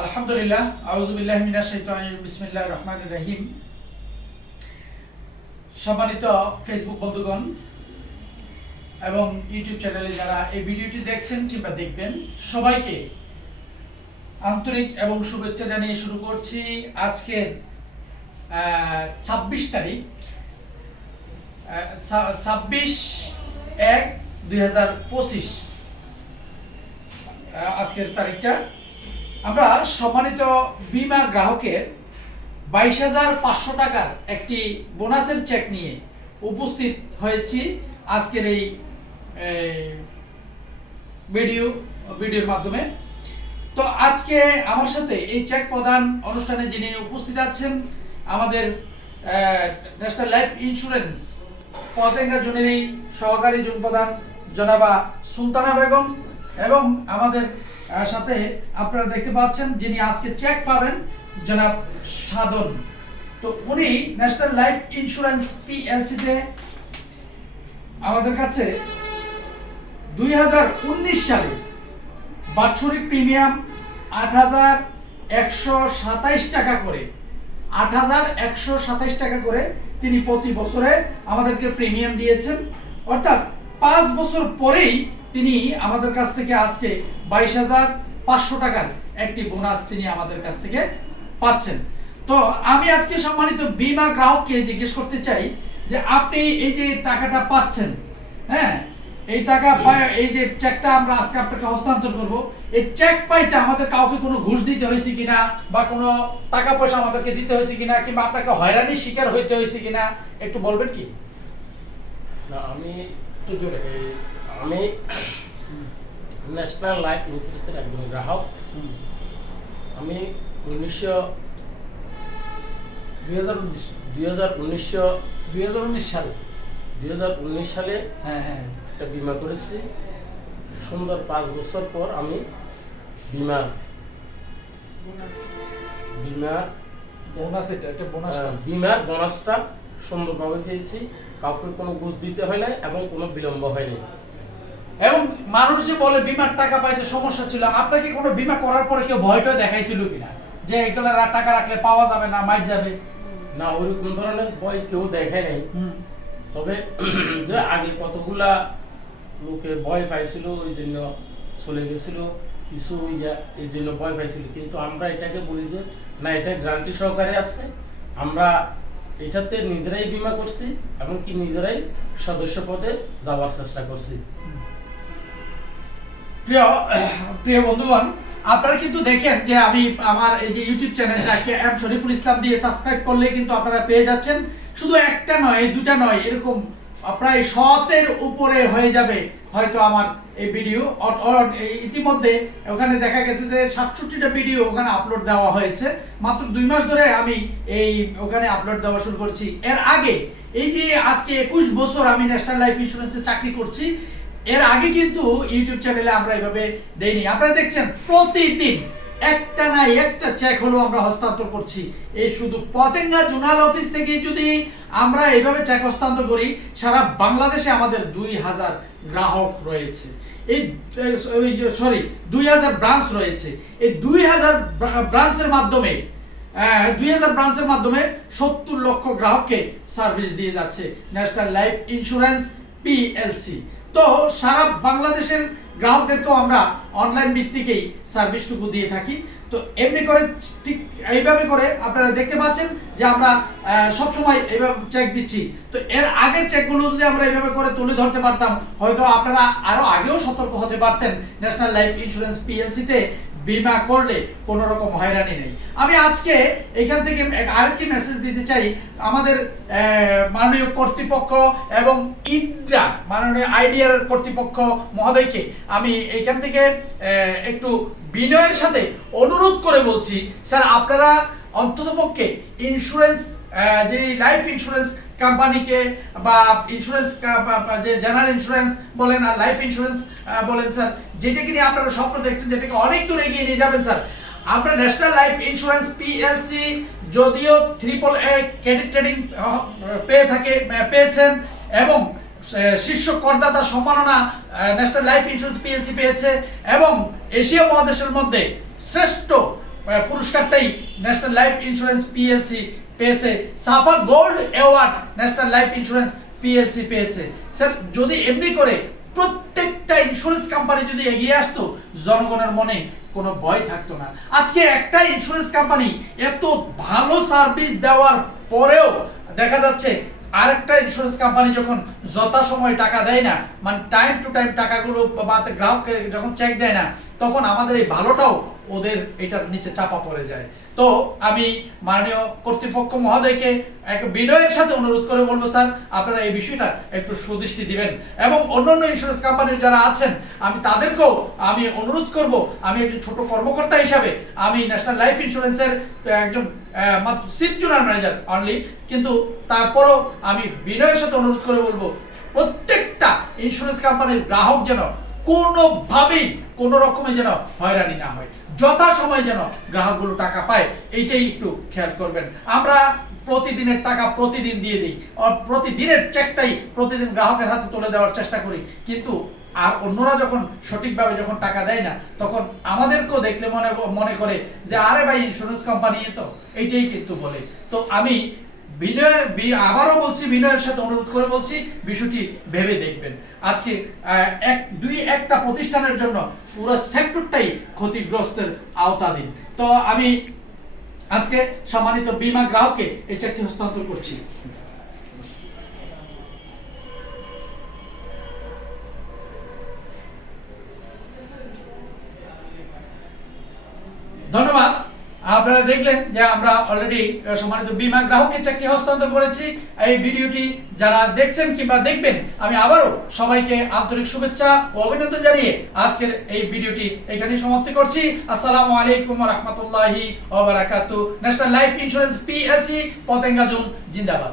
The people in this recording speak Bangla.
আলহামদুলিল্লাহ, আউযুবিল্লাহি মিনাশ শাইতানির বিসমিল্লাহির রহমানির রহিম। সম্মানিত ফেসবুক বন্ধুগণ এবং ইউটিউব চ্যানেলে যারা এই ভিডিওটি দেখছেন কিংবা দেখবেন, সবাইকে আন্তরিক এবং শুভেচ্ছা জানিয়ে শুরু করছি আজকের 26 তারিখ 26/1/2025 আজকের তারিখটা। আমরা সম্মানিত বীমা গ্রাহকের 22,500 টাকার একটি বোনাসের চেক নিয়ে উপস্থিত হয়েছি আজকের এই ভিডিওর মাধ্যমে। তো আজকে আমার সাথে এই চেক প্রদান অনুষ্ঠানে যিনি উপস্থিত আছেন, আমাদের ন্যাশনাল লাইফ ইন্স্যুরেন্স পতেঙ্গা জোনের সহকারী জোন প্রধান জনাবা সুলতানা বেগম, এবং আমাদের সাথে আপনারা দেখতে পাচ্ছেন যিনি আজকে চেক পাবেন জনাব সাধন। তো উনি ন্যাশনাল লাইফ ইন্স্যুরেন্স পিএলসিতে আমাদের কাছে 2019 সালে বাৎসরিক প্রিমিয়াম 8,127 টাকা করে 8,127 টাকা করে তিনি প্রতি বছরে আমাদেরকে প্রিমিয়াম দিয়েছেন। অর্থাৎ 5 বছর পরেই তিনি আমাদের কাছ থেকে আজকে 22,500 টাকার একটি বোনাস তিনি আমাদের কাছ থেকে পাচ্ছেন। তো আমি আজকে সম্মানিত বীমা গ্রাহককে জিজ্ঞেস করতে চাই যে আপনি এই যে টাকাটা পাচ্ছেন, হ্যাঁ, এই টাকা এই যে চেকটা আমরা আজকে আপনাকে হস্তান্তর করব, এই চেক পাইতে আমাদের কাউকে কোনো ঘুষ দিতে হয়েছে কিনা, বা কোনো টাকা পয়সা আমাদেরকে দিতে হয়েছে কিনা, কিংবা আপনাকে হয়রানির শিকার হইতে হয়েছে কিনা একটু বলবেন কি? না, আমি একটু জোরে আমি ন্যাশনাল লাইফ ইন্স্যুরেন্সের একজন গ্রাহক। আমি 2019 সালে হ্যাঁ একটা বিমা করেছি। সুন্দর 5 বছর পর আমি বিমার বোনাসটা সুন্দরভাবে পেয়েছি। কাউকে কোনো ঘুষ দিতে হয় না এবং কোনো বিলম্ব হয়নি। এবং মানুষ যে বলে বিমার টাকা পাইতে সমস্যা ছিল, আপনাকে কোনো বিমা করার পরে কেউ ভয়টা দেখাইছিল কিনা যে এগুলো টাকা রাখলে পাওয়া যাবে না, মাইট যাবে? না, ওইরকম ধরনের ভয় কেউ দেখায় নাই। তবে যে আগে কতগুলা লোকে ভয় পাইছিল, ওই জন্য চলে গেছিল কিছু, এই জন্য ভয় পাইছিল। কিন্তু আমরা এটাকে বলি যে না, এটা গ্যারান্টি সহকারে আছে। আমরা এটাতে নিজেরাই বীমা করছি এবং কি নিজেরাই সদস্য পদে যাওয়ার চেষ্টা করছি। প্রিয় বন্ধুগণ, আপনারা কিন্তু দেখেন যে আমি আমার এই যে ইউটিউব চ্যানেলটাকে এম শরীফুল ইসলাম দিয়ে সাবস্ক্রাইব করলে কিন্তু আপনারা পেয়ে যাচ্ছেন। শুধু একটা নয়, দুটা নয়, এরকম প্রায় 100-এর উপরে হয়ে যাবে হয়তো আমার এই ভিডিও। ইতিমধ্যে ওখানে দেখা গেছে যে 67টা ভিডিও ওখানে আপলোড দেওয়া হয়েছে। মাত্র 2 মাস ধরে আমি এই ওখানে আপলোড দেওয়া শুরু করছি। এর আগে এই যে আজকে 21 বছর আমি ন্যাশনাল লাইফ ইন্স্যুরেন্সে চাকরি করছি, এর আগে কিন্তু ইউটিউব চ্যানেলে আমরা এভাবে দেইনি। আপনারা দেখছেন প্রতিদিন একটা না একটা চেক হলো আমরা হস্তান্তর করছি। এই শুধু পতেঙ্গা জোনাল অফিস থেকে যদি আমরা এইভাবে চেক হস্তান্তর করি, সারা বাংলাদেশে আমাদের 2,000 গ্রাহক রয়েছে। এই 2,000 ব্রাঞ্চ রয়েছে। এই 2,000 ব্রাঞ্চের মাধ্যমে 70 লক্ষ গ্রাহককে সার্ভিস দিয়ে যাচ্ছে ন্যাশনাল লাইফ ইন্স্যুরেন্স পিএলসি। তো সারা বাংলাদেশের গ্রাহকদেরকেও আমরা অনলাইন ভিত্তিকেই সার্ভিসটুকু দিয়ে থাকি। তো এমনি করে ঠিক এইভাবে করে আপনারা দেখতে পাচ্ছেন যে আমরা সবসময় এইভাবে চেক দিচ্ছি। তো এর আগের চেকগুলো যদি আমরা এইভাবে করে তুলে ধরতে পারতাম, হয়তো আপনারা আরো আগেও সতর্ক হতে পারতেন ন্যাশনাল লাইফ ইন্স্যুরেন্স পিএলসিতে বীমা করলে কোনো রকম হয়রানি নেই। আমি আজকে এখান থেকে আরেকটি মেসেজ দিতে চাই আমাদের মাননীয় কর্তৃপক্ষ এবং ইদ্রা মাননীয় আইডিয়ার কর্তৃপক্ষ মহোদয়কে আমি এইখান থেকে একটু বিনয়ের সাথে অনুরোধ করে বলছি, স্যার আপনারা অন্ততপক্ষে ইন্স্যুরেন্স যে লাইফ ইন্স্যুরেন্স কোম্পানিকে বা ইন্স্যুরেন্স যে জেনারেল ইন্স্যুরেন্স বলেন আর লাইফ ইন্স্যুরেন্স বলেন স্যার, যেটাকে নিয়ে আপনারা স্বপ্ন দেখছেন, যেটাকে অনেক দূর এগিয়ে নিয়ে যাবেন স্যার, আমরা ন্যাশনাল লাইফ ইন্স্যুরেন্স পিএলসি যদিও AAA ক্রেডিট রেটিং পেয়েছেন এবং শীর্ষ করদাতা সম্মাননা ন্যাশনাল লাইফ ইন্স্যুরেন্স পিএলসি পেয়েছে এবং এশিয়া মহাদেশের মধ্যে শ্রেষ্ঠ পুরস্কারটাই ন্যাশনাল লাইফ ইন্স্যুরেন্স পিএলসি পেয়েছে, SAFA gold award National Life Insurance PLC পেয়েছে। স্যার যদি এমনি করে প্রত্যেকটা ইন্স্যুরেন্স কোম্পানি যদি এগিয়ে আসতো, জনগণের মনে কোনো ভয় থাকতো না। আজকে একটা ইন্স্যুরেন্স কোম্পানি এত ভালো সার্ভিস দেওয়ার পরেও দেখা যাচ্ছে আরেকটা ইন্স্যুরেন্স কোম্পানি যখন যথাসময় টাকা দেয় না, মানে টাইম টু টাইম টাকাগুলো বা গ্রাহককে যখন চেক দেয় না, তখন আমাদের এই ভালোটাও ওদের এটার নিচে চাপা পড়ে যায়। তো আমি মাননীয় কর্তৃপক্ষ মহোদয়কে এক বিনয়ের সাথে অনুরোধ করে বলবো, স্যার আপনারা এই বিষয়টা একটু সুদৃষ্টি দিবেন, এবং অন্যান্য ইন্স্যুরেন্স কোম্পানির যারা আছেন আমি তাদেরকেও আমি অনুরোধ করব, আমি একজন ছোট কর্মকর্তা হিসাবে, আমি ন্যাশনাল লাইফ ইন্স্যুরেন্সের একজন মাত্র চিফ জুনিয়র ম্যানেজার অনলি, কিন্তু তারপরও আমি বিনয়ের সাথে অনুরোধ করে বলবো প্রত্যেকটা ইন্স্যুরেন্স কোম্পানির গ্রাহক যেন কোনোভাবেই কোনো রকমে যেন হয়রানি না হয়, যথাসময়ে যেন গ্রাহকগুলো টাকা পায়, এইটাই একটু খেয়াল করবেন। আমরা প্রতিদিনের টাকা প্রতিদিন দিয়ে দিই, প্রতিদিনের চেকটাই প্রতিদিন গ্রাহকের হাতে তুলে দেওয়ার চেষ্টা করি, কিন্তু আর অন্যরা যখন সঠিকভাবে যখন টাকা দেয় না, তখন আমাদেরকেও দেখলে মনে করে যে আরে ভাই ইন্স্যুরেন্স কোম্পানি তো, এইটাই কিন্তু বলে। তো আমি আবারও বলছি, বিনয়ের সাথে অনুরোধ করে বলছি, বিষয়টি ভেবে দেখবেন। আজকে একটা প্রতিষ্ঠানের জন্য পুরো সেক্টরটাই ক্ষতিগ্রস্তের আওতাধীন। তো আমি আজকে সম্মানিত বীমা গ্রাহককে এই চেকটি হস্তান্তর করছি। ধন্যবাদ। আপনারা দেখলেন যে আমরা অলরেডি সম্মানিত বীমা গ্রাহককে চেকটি হস্তান্তর করেছি। এই ভিডিওটি যারা দেখছেন কিংবা দেখবেন, আমি আবারও সবাইকে আন্তরিক শুভেচ্ছা ও অভিনন্দন জানিয়ে আজকের এই ভিডিওটি এখানেই সমাপ্তি করছি। আসসালামু আলাইকুম ওয়া রাহমাতুল্লাহি ওয়া বারাকাতুহু। National Life Insurance PLC Patenga zone জিন্দাবাদ।